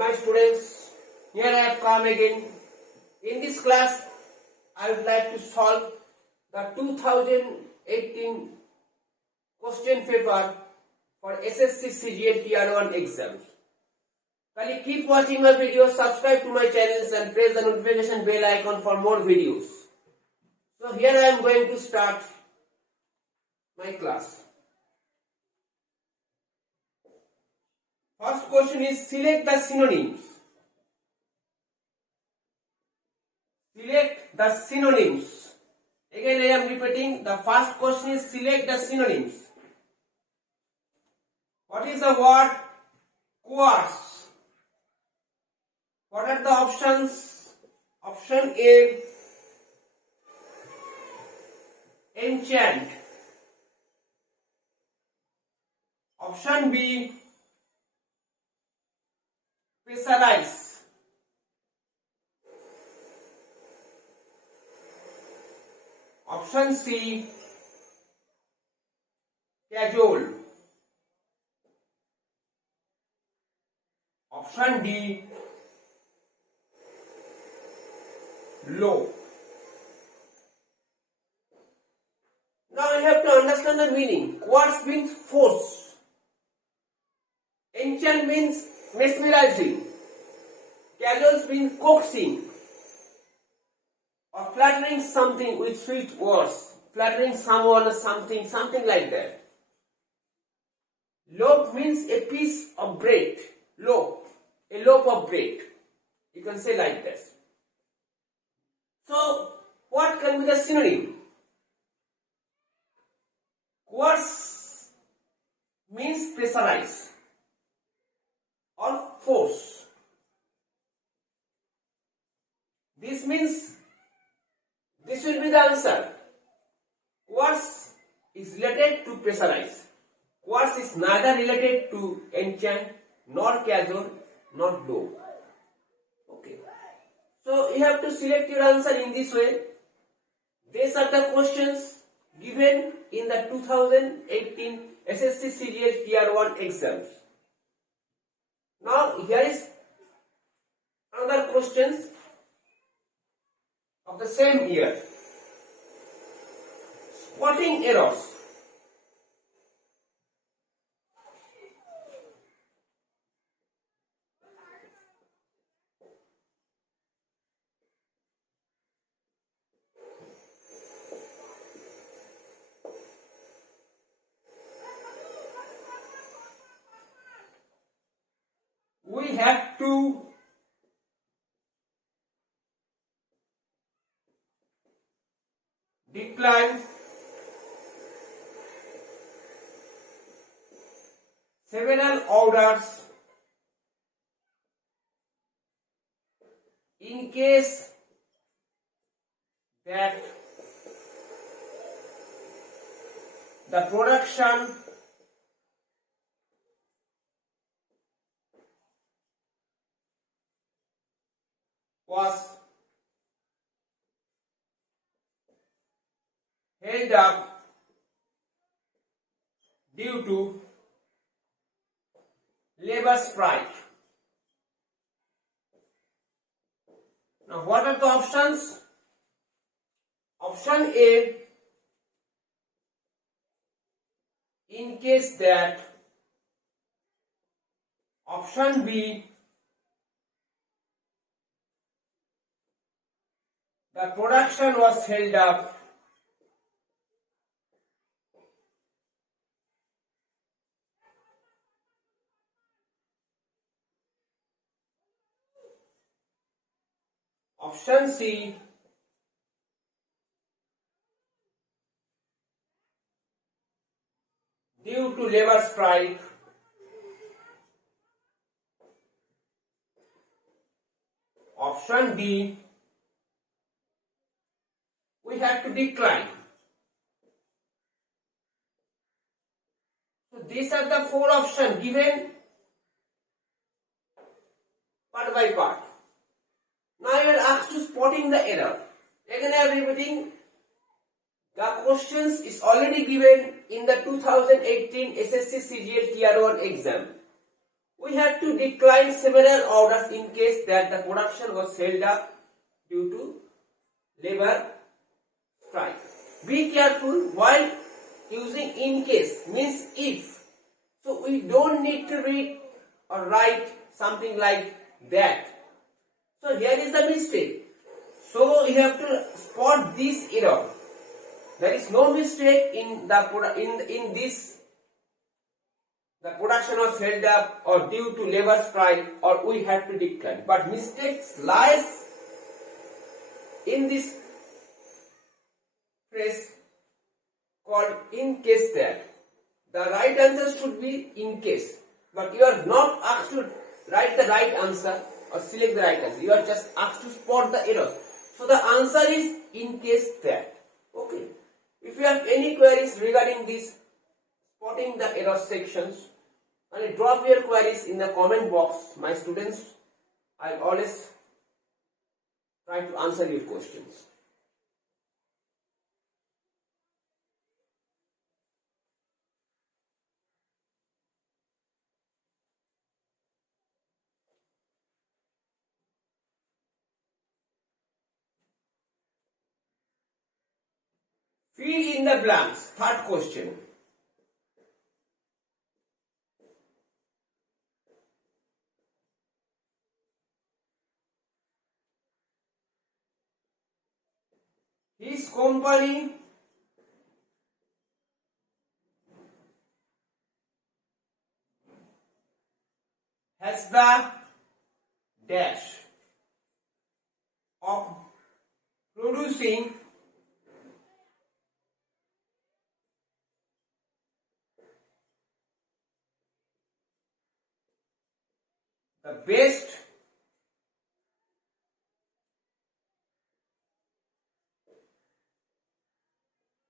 my students, here I have come again. In this class, I would like to solve the 2018 question paper for SSC CGL Tier 1 exams. Kindly keep watching my videos, subscribe to my channels and press the notification bell icon for more videos. So here I am going to start my class. First question is select the synonyms. Select the synonyms. Again I am repeating, the first question is select the synonyms. What is the word coerce? What are the options? Option A, enchant. Option B, pressurize. Option C, cajole. Option D, low. Now you have to understand the meaning. Coerce means force. Enchant means mesmerizing. Cajole means coaxing. Or flattering something with sweet words. Flattering someone or something like that. Loaf means a piece of bread. Loaf. A loaf of bread. You can say like this. So, what can be the synonym? Coerce means pressurize or force. This means this will be the answer. Coerce is related to pressurize. Coerce is neither related to enchant, nor cajole, nor low. Okay. So you have to select your answer in this way. These are the questions given in the 2018 SSC CGL Tier 1 exams. Now here is another questions of the same year. Spotting errors. We have to decline several orders in case that the production was held up due to labor strike. Now what are the options? Option A, in case that. Option B, the production was held up option C, due to labor strike. Option D, we have to decline. So these are the four options given part by part. Now you are asked to spotting the error. Again I am repeating, the questions is already given in the 2018 SSC CGL Tier 1 exam. We had to decline several orders in case that the production was held up due to labor strike. Be careful while using in case means if. So we don't need to read or write something like that. So here is the mistake. So you have to spot this error. There is no mistake in the in this. The production was held up or due to labor strike or we had to decline. But mistakes lies in this phrase called in case that. The right answer should be in case. But you are not asked to write the right answer or select the right answer. You are just asked to spot the error. So the answer is in case that. Okay. If you have any queries regarding this spotting the error sections, and drop your queries in the comment box. My students, I always try to answer your questions. Fill in the blanks. Third question. His company has the dash of producing the best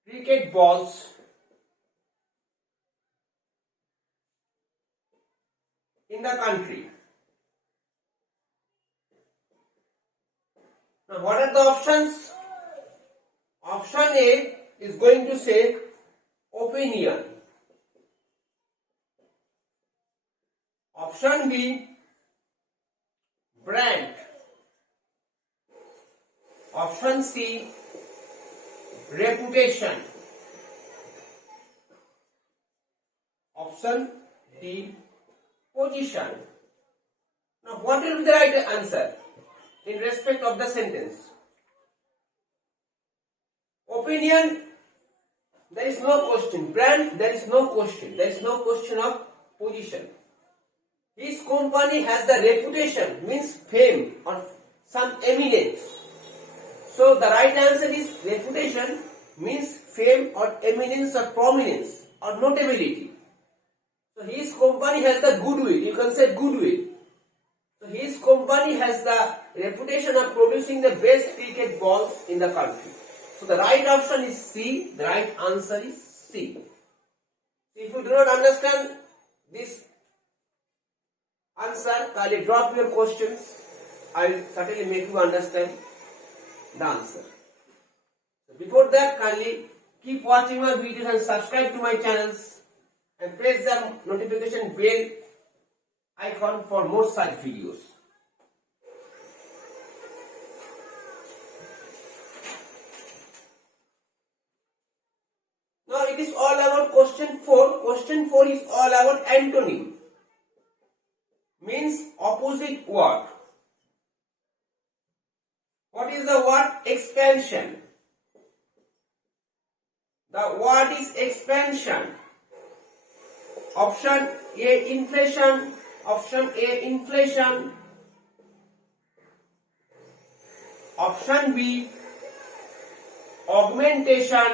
cricket balls in the country. Now what are the options? Option A is going to say opinion. Option B, brand. Option C, reputation. Option D, position. Now what will be the right answer in respect of the sentence? Opinion, there is no question. Brand, there is no question. There is no question of position. His company has the reputation, means fame or some eminence. So the right answer is reputation means fame or eminence or prominence or notability. So his company has the goodwill. You can say goodwill. So his company has the reputation of producing the best cricket balls in the country. So the right option is C. The right answer is C. If you do not understand this answer, kindly drop your questions. I will certainly make you understand the answer. So before that, kindly keep watching my videos and subscribe to my channels and press the notification bell icon for more such videos. Now it is all about question 4. Question 4 is all about antonym. Means opposite word. What is the word? Expansion. The word is expansion. Option A, inflation. Option A, inflation. Option B, augmentation.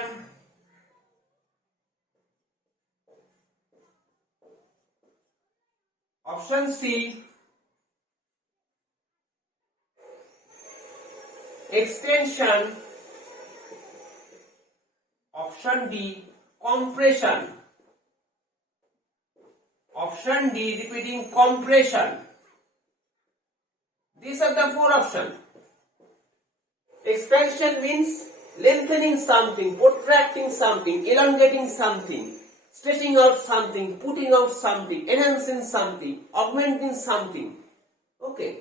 Option C, extension. Option D, compression. Option D, repeating, compression. These are the 4 options. Expansion means lengthening something, protracting something, elongating something, stretching out something, putting out something, enhancing something, augmenting something. Okay.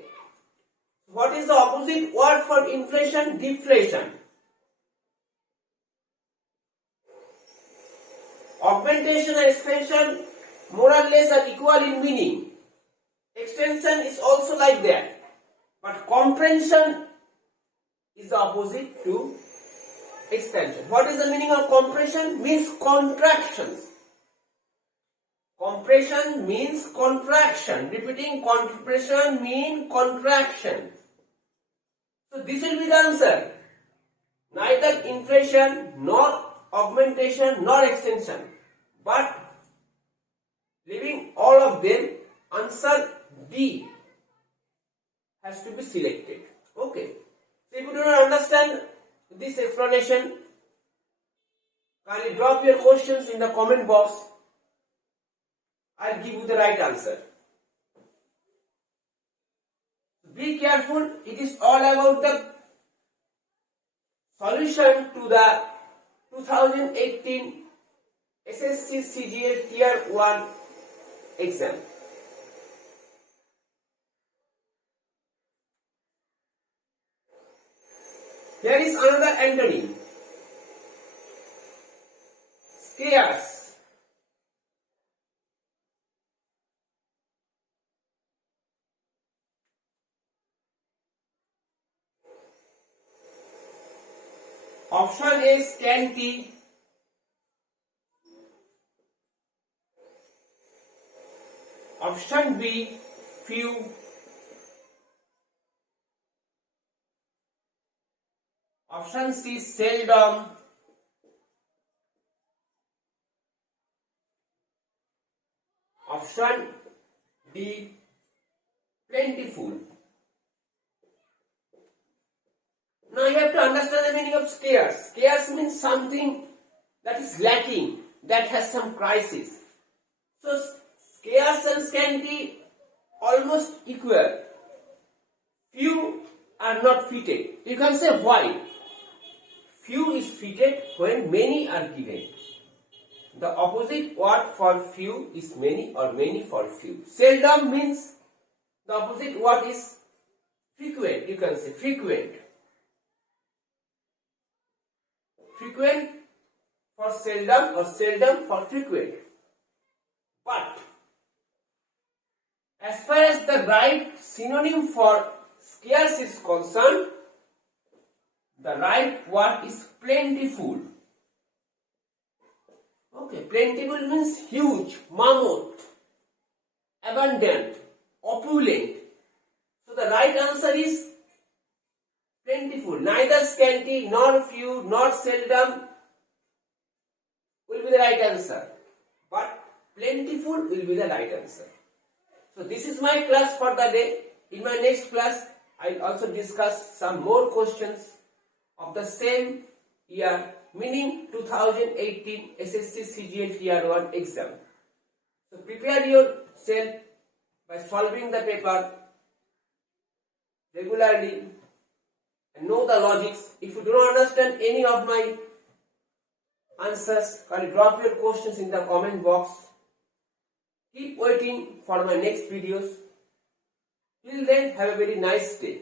What is the opposite word for inflation? Deflation. Augmentation and expansion more or less are equal in meaning. Extension is also like that. But compression is the opposite to expansion. What is the meaning of compression? Means contractions. Compression means contraction. Repeating, compression means contraction. So this will be the answer. Neither inflation nor augmentation nor extension. But leaving all of them, answer D has to be selected. Okay. So if you do not understand this explanation, kindly drop your questions in the comment box. I'll give you the right answer. Be careful, it is all about the solution to the 2018 SSC CGL Tier 1 exam. Here is another antonym. Scarce. Option A, scanty. Option B, few. Option C, seldom. Option D, plentiful. Now you have to understand the meaning of scarce. Scarce means something that is lacking, that has some crisis. So scarce and scanty almost equal. Few are not fitted. You can say why. Few is fitted when many are given. The opposite word for few is many or many for few. Seldom means the opposite word is frequent. You can say frequent. Frequent for seldom or seldom for frequent. But as far as the right synonym for scarce is concerned, the right word is plentiful. Okay, plentiful means huge, mammoth, abundant, opulent. So the right answer is plentiful. Neither scanty, nor few, nor seldom will be the right answer. But plentiful will be the right answer. So this is my class for the day. In my next class, I will also discuss some more questions of the same year, meaning 2018 SSC CGL Tier 1 exam. So prepare yourself by solving the paper regularly and know the logics. If you do not understand any of my answers, can you drop your questions in the comment box. Keep waiting for my next videos. Till then, have a very nice day.